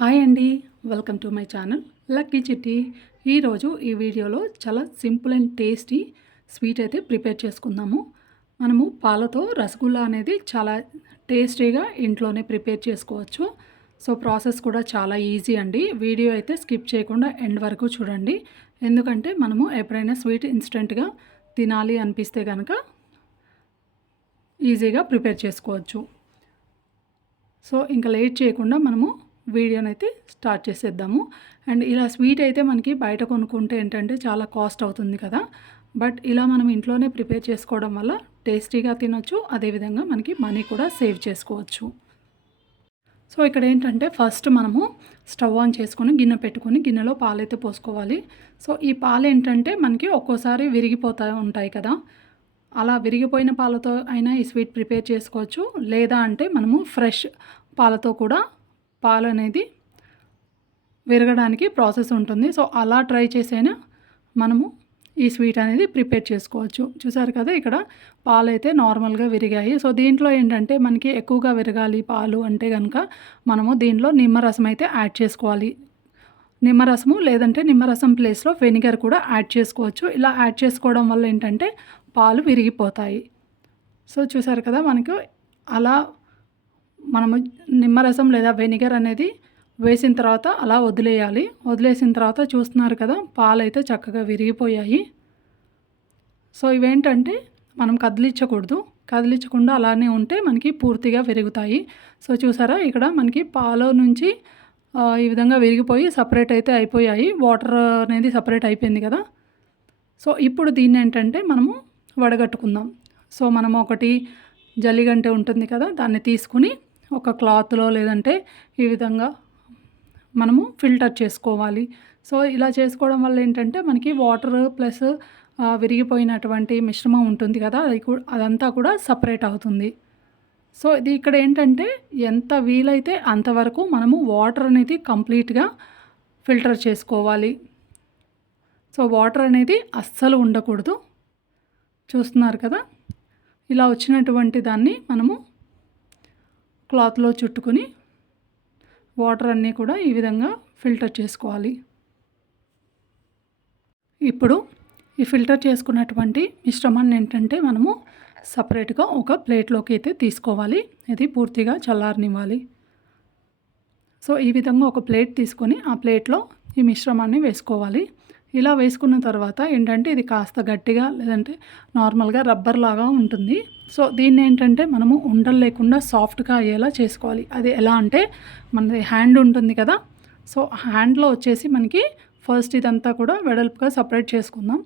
Hi అండి welcome to my channel Lucky Chitti. ఈరోజు ఈ వీడియోలో చాలా సింపుల్ అండ్ టేస్టీ స్వీట్ అయితే ప్రిపేర్ చేసుకుందాము. మనము పాలతో రసగుల్లా అనేది చాలా టేస్టీగా ఇంట్లోనే ప్రిపేర్ చేసుకోవచ్చు. సో ప్రాసెస్ కూడా చాలా ఈజీ అండి. వీడియో అయితే స్కిప్ చేయకుండా ఎండ్ వరకు చూడండి. ఎందుకంటే మనము ఎప్పుడైనా స్వీట్ ఇన్స్టెంట్గా తినాలి అనిపిస్తే కనుక ఈజీగా ప్రిపేర్ చేసుకోవచ్చు. సో ఇంకా లేట్ చేయకుండా మనము వీడియోని అయితే స్టార్ట్ చేసేద్దాము. అండ్ ఇలా స్వీట్ అయితే మనకి బయట కొనుక్కుంటే ఏంటంటే చాలా కాస్ట్ అవుతుంది కదా. బట్ ఇలా మనం ఇంట్లోనే ప్రిపేర్ చేసుకోవడం వల్ల టేస్టీగా తినొచ్చు అదేవిధంగా మనకి మనీ కూడా సేవ్ చేసుకోవచ్చు. సో ఇక్కడ ఏంటంటే ఫస్ట్ మనము స్టవ్ ఆన్ చేసుకొని గిన్నె పెట్టుకొని గిన్నెలో పాలైతే పోసుకోవాలి. సో ఈ పాలు ఏంటంటే మనకి ఒక్కోసారి విరిగిపోతూ ఉంటాయి కదా. అలా విరిగిపోయిన పాలతో అయినా ఈ స్వీట్ ప్రిపేర్ చేసుకోవచ్చు. లేదా అంటే మనము ఫ్రెష్ పాలతో కూడా పాలు అనేది విరగడానికి ప్రాసెస్ ఉంటుంది. సో అలా ట్రై చేసైనా మనము ఈ స్వీట్ అనేది ప్రిపేర్ చేసుకోవచ్చు. చూసారు కదా ఇక్కడ పాలు అయితే నార్మల్గా విరిగాయి. సో దీంట్లో ఏంటంటే మనకి ఎక్కువగా విరగాలి పాలు అంటే కనుక మనము దీనిలో నిమ్మరసం అయితే యాడ్ చేసుకోవాలి. నిమ్మరసము లేదంటే నిమ్మరసం ప్లేస్లో వెనిగర్ కూడా యాడ్ చేసుకోవచ్చు. ఇలా యాడ్ చేసుకోవడం వల్ల ఏంటంటే పాలు విరిగిపోతాయి. సో చూసారు కదా మనకు అలా మనము నిమ్మరసం లేదా వెనిగర్ అనేది వేసిన తర్వాత అలా వదిలేయాలి. వదిలేసిన తర్వాత చూస్తున్నారు కదా పాలు అయితే చక్కగా విరిగిపోయాయి. సో ఇవేంటంటే మనం కదిలించకూడదు. కదిలించకుండా అలానే ఉంటే మనకి పూర్తిగా విరుగుతాయి. సో చూసారా? ఇక్కడ మనకి పాలు నుంచి ఈ విధంగా విరిగిపోయి సపరేట్ అయితే అయిపోయాయి. వాటర్ అనేది సపరేట్ అయిపోయింది కదా. సో ఇప్పుడు దీన్ని ఏంటంటే మనము వడగట్టుకుందాం. సో మనం ఒకటి జల్లిగంటే ఉంటుంది కదా దాన్ని తీసుకుని ఒక క్లాత్లో లేదంటే ఈ విధంగా మనము ఫిల్టర్ చేసుకోవాలి. సో ఇలా చేసుకోవడం వల్ల ఏంటంటే మనకి వాటర్ ప్లస్ విరిగిపోయినటువంటి మిశ్రమం ఉంటుంది కదా అది కూడా అదంతా కూడా సపరేట్ అవుతుంది. సో ఇది ఇక్కడ ఏంటంటే ఎంత వీలైతే అంతవరకు మనము వాటర్ అనేది కంప్లీట్గా ఫిల్టర్ చేసుకోవాలి. సో వాటర్ అనేది అస్సలు ఉండకూడదు. చూస్తున్నారు కదా? ఇలా వచ్చినటువంటి దాన్ని మనము క్లాత్లో చుట్టుకొని వాటర్ అన్నీ కూడా ఈ విధంగా ఫిల్టర్ చేసుకోవాలి. ఇప్పుడు ఈ ఫిల్టర్ చేసుకున్నటువంటి మిశ్రమాన్ని ఏంటంటే మనము సపరేట్గా ఒక ప్లేట్లోకి అయితే తీసుకోవాలి. ఇది పూర్తిగా చల్లారనివ్వాలి. సో ఈ విధంగా ఒక ప్లేట్ తీసుకొని ఆ ప్లేట్లో ఈ మిశ్రమాన్ని వేసుకోవాలి. ఇలా వేసుకున్న తర్వాత ఏంటంటే ఇది కాస్త గట్టిగా లేదంటే నార్మల్గా రబ్బర్ లాగా ఉంటుంది. సో దీన్ని ఏంటంటే మనము ఉండలు లేకుండా సాఫ్ట్గా అయ్యేలా చేసుకోవాలి. అది ఎలా అంటే మనది హ్యాండ్ ఉంటుంది కదా సో హ్యాండ్లో వచ్చేసి మనకి ఫస్ట్ ఇదంతా కూడా వెడల్పుగా సపరేట్ చేసుకుందాం.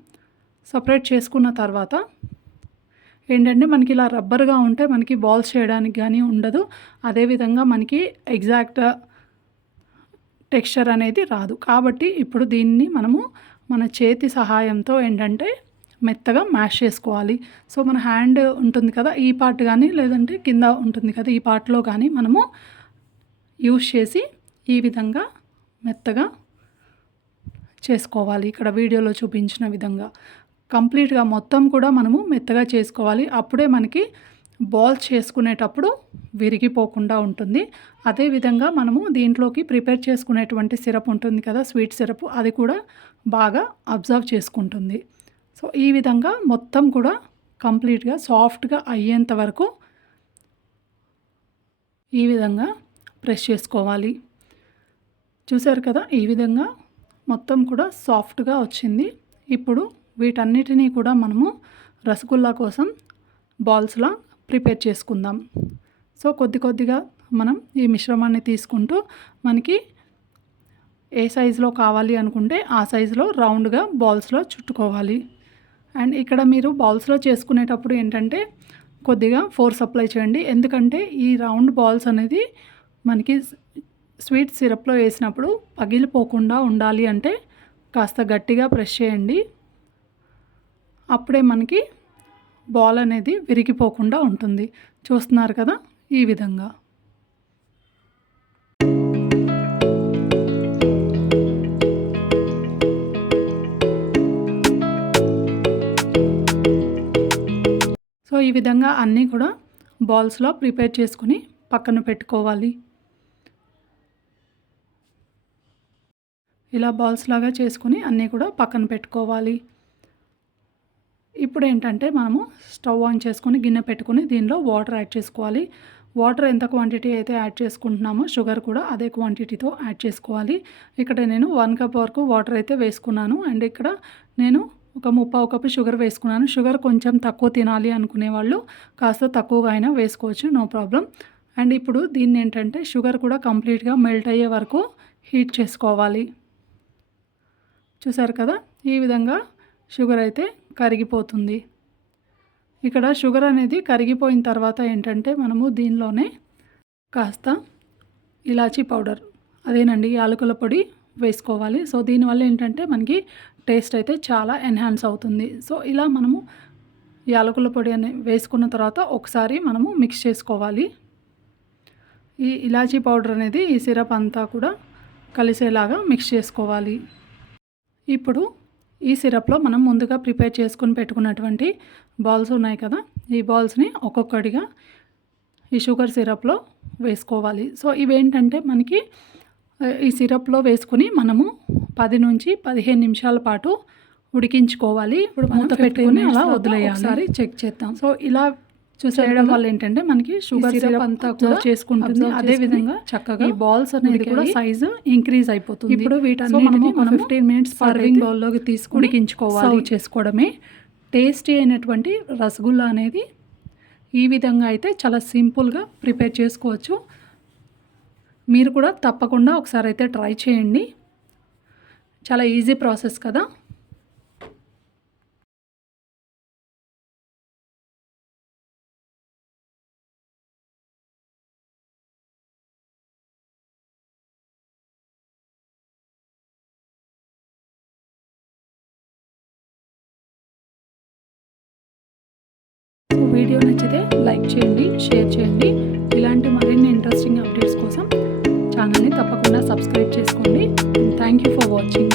సపరేట్ చేసుకున్న తర్వాత ఏంటంటే మనకి ఇలా రబ్బర్గా ఉంటే మనకి బాల్స్ చేయడానికి కానీ ఉండదు. అదేవిధంగా మనకి ఎగ్జాక్ట్ టెక్స్చర్ అనేది రాదు. కాబట్టి ఇప్పుడు దీన్ని మనము మన చేతి సహాయంతో ఏంటంటే మెత్తగా మ్యాష్ చేసుకోవాలి. సో మన హ్యాండ్ ఉంటుంది కదా ఈ పార్ట్ కానీ లేదంటే కింద ఉంటుంది కదా ఈ పార్ట్లో కానీ మనము యూస్ చేసి ఈ విధంగా మెత్తగా చేసుకోవాలి. ఇక్కడ వీడియోలో చూపించిన విధంగా. కంప్లీట్గా మొత్తం కూడా మనము మెత్తగా చేసుకోవాలి. అప్పుడే మనకి బాల్ చేసుకునేటప్పుడు విరిగిపోకుండా ఉంటుంది. అదేవిధంగా మనము దీంట్లోకి ప్రిపేర్ చేసుకునేటువంటి సిరప్ ఉంటుంది కదా స్వీట్ సిరప్ అది కూడా బాగా అబ్జర్వ్ చేసుకుంటుంది. సో ఈ విధంగా మొత్తం కూడా కంప్లీట్గా సాఫ్ట్గా అయ్యేంత వరకు ఈ విధంగా ప్రెస్ చేసుకోవాలి. చూసారు కదా ఈ విధంగా మొత్తం కూడా సాఫ్ట్గా వచ్చింది. ఇప్పుడు వీటన్నిటినీ కూడా మనము రసగుల్లా కోసం బాల్స్లా ప్రిపేర్ చేసుకుందాం. సో కొద్ది కొద్దిగా మనం ఈ మిశ్రమాన్ని తీసుకుంటూ మనకి ఏ సైజులో కావాలి అనుకుంటే ఆ సైజులో రౌండ్గా బాల్స్లో చుట్టుకోవాలి. అండ్ ఇక్కడ మీరు బాల్స్లో చేసుకునేటప్పుడు ఏంటంటే కొద్దిగా ఫోర్స్ అప్లై చేయండి. ఎందుకంటే ఈ రౌండ్ బాల్స్ అనేది మనకి స్వీట్ సిరప్లో వేసినప్పుడు పగిలిపోకుండా ఉండాలి అంటే కాస్త గట్టిగా ప్రెస్ చేయండి. అప్పుడే మనకి బాల్ అనేది విరిగిపోకుండా ఉంటుంది. చూస్తున్నారు కదా? ఈ విధంగా. సో ఈ విధంగా అన్నీ కూడా బాల్స్లో ప్రిపేర్ చేసుకుని పక్కన పెట్టుకోవాలి. ఇలా బాల్స్ లాగా చేసుకుని అన్నీ కూడా పక్కన పెట్టుకోవాలి. ఇప్పుడు ఏంటంటే మనము స్టవ్ ఆన్ చేసుకొని గిన్నె పెట్టుకొని దీనిలో వాటర్ యాడ్ చేసుకోవాలి. వాటర్ ఎంత క్వాంటిటీ అయితే యాడ్ చేసుకుంటున్నామో షుగర్ కూడా అదే క్వాంటిటీతో యాడ్ చేసుకోవాలి. ఇక్కడ నేను వన్ కప్ వరకు వాటర్ అయితే వేసుకున్నాను. అండ్ ఇక్కడ నేను ఒక ముప్పావు కప్పు షుగర్ వేసుకున్నాను. షుగర్ కొంచెం తక్కువ తినాలి అనుకునే వాళ్ళు కాస్త తక్కువగా అయినా వేసుకోవచ్చు నో ప్రాబ్లం. అండ్ ఇప్పుడు దీన్ని ఏంటంటే షుగర్ కూడా కంప్లీట్గా మెల్ట్ అయ్యే వరకు హీట్ చేసుకోవాలి. చూసారు కదా? ఈ విధంగా షుగర్ అయితే కరిగిపోతుంది. ఇక్కడ షుగర్ అనేది కరిగిపోయిన తర్వాత ఏంటంటే మనము దీనిలోనే కాస్త ఇలాచీ పౌడర్ అదేనండి యాలకుల పొడి వేసుకోవాలి. సో దీనివల్ల ఏంటంటే మనకి టేస్ట్ అయితే చాలా ఎన్హాన్స్ అవుతుంది. సో ఇలా మనము యాలకుల పొడి అనే వేసుకున్న తర్వాత ఒకసారి మనము మిక్స్ చేసుకోవాలి. ఈ ఇలాచీ పౌడర్ అనేది ఈ సిరప్ అంతా కూడా కలిసేలాగా మిక్స్ చేసుకోవాలి. ఇప్పుడు ఈ సిరప్లో మనం ముందుగా ప్రిపేర్ చేసుకుని పెట్టుకున్నటువంటి బాల్స్ ఉన్నాయి కదా ఈ బాల్స్ని ఒక్కొక్కటిగా ఈ షుగర్ సిరప్లో వేసుకోవాలి. సో ఇవేంటంటే మనకి ఈ సిరప్లో వేసుకుని మనము పది నుంచి పదిహేను నిమిషాల పాటు ఉడికించుకోవాలి. ఇప్పుడు మూత పెట్టుకుని అలా వదిలేయాలి. ఒకసారి చెక్ చేద్దాం. సో ఇలా చూసేయడం వల్ల ఏంటంటే మనకి షుగర్ సిరప్ అంతా కూడా చేసుకుంటుంది అదే విధంగా చక్కగా ఈ బాల్స్ అనేది కూడా సైజు ఇంక్రీజ్ అయిపోతుంది. ఇప్పుడు వీటన్నిటిని మనం ఫిఫ్టీన్ మినిట్స్ సర్వింగ్ బౌల్లోకి తీసుకుని ఉడికించుకోవాలి. చేసుకోవడమే. టేస్టీ అయినటువంటి రసగుల్లా అనేది ఈ విధంగా అయితే చాలా సింపుల్గా ప్రిపేర్ చేసుకోవచ్చు. మీరు కూడా తప్పకుండా ఒకసారి అయితే ట్రై చేయండి. చాలా ఈజీ ప్రాసెస్ కదా? వీడియో నచ్చితే లైక్ చేయండి షేర్ చేయండి. ఇలాంటి మరిన్ని ఇంట్రెస్టింగ్ అప్డేట్స్ కోసం ఛానల్ని తప్పకుండా సబ్స్క్రైబ్ చేసుకోండి. Thank you for watching